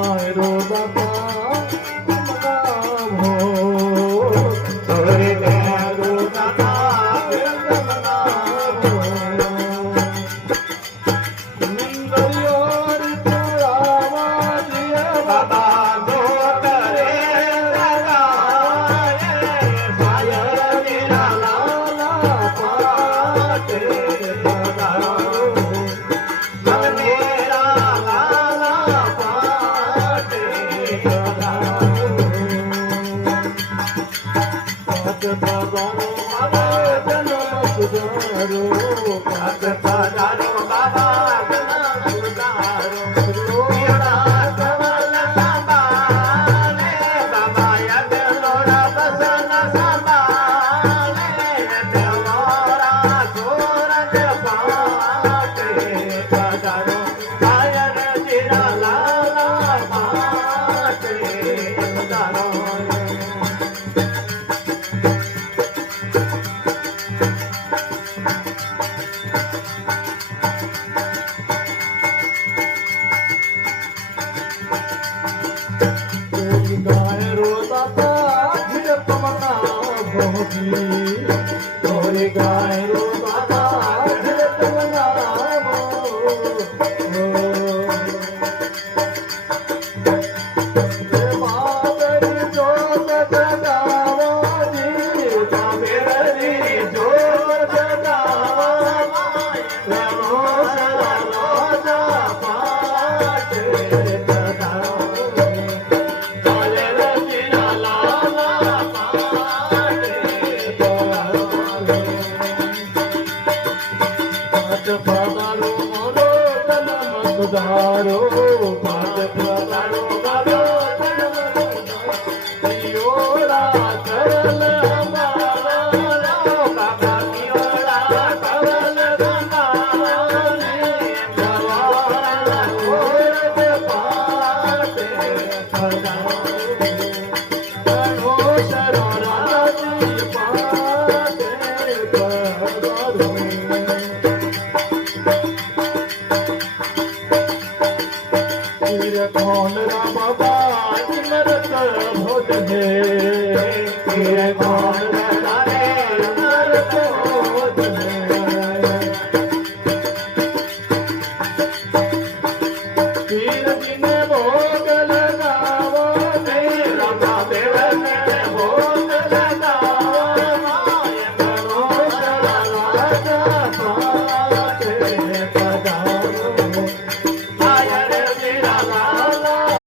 ગાયરો બાપા ભો તોરે ગાયરો બાપા નિંદરિયોર પુરાવા દિયા બાબા ગોતરે લગાય સાયર મેરા લાલા પાટે तोरे गायरो बाबा धारो पाद प्रदारो गारो योरा करल हमारा बाबा योरा करल हमारा गवारा ओरत पाटे खदारो शरणाती पाटे करो कौन राम बाबा मरत भोज है कौन मरत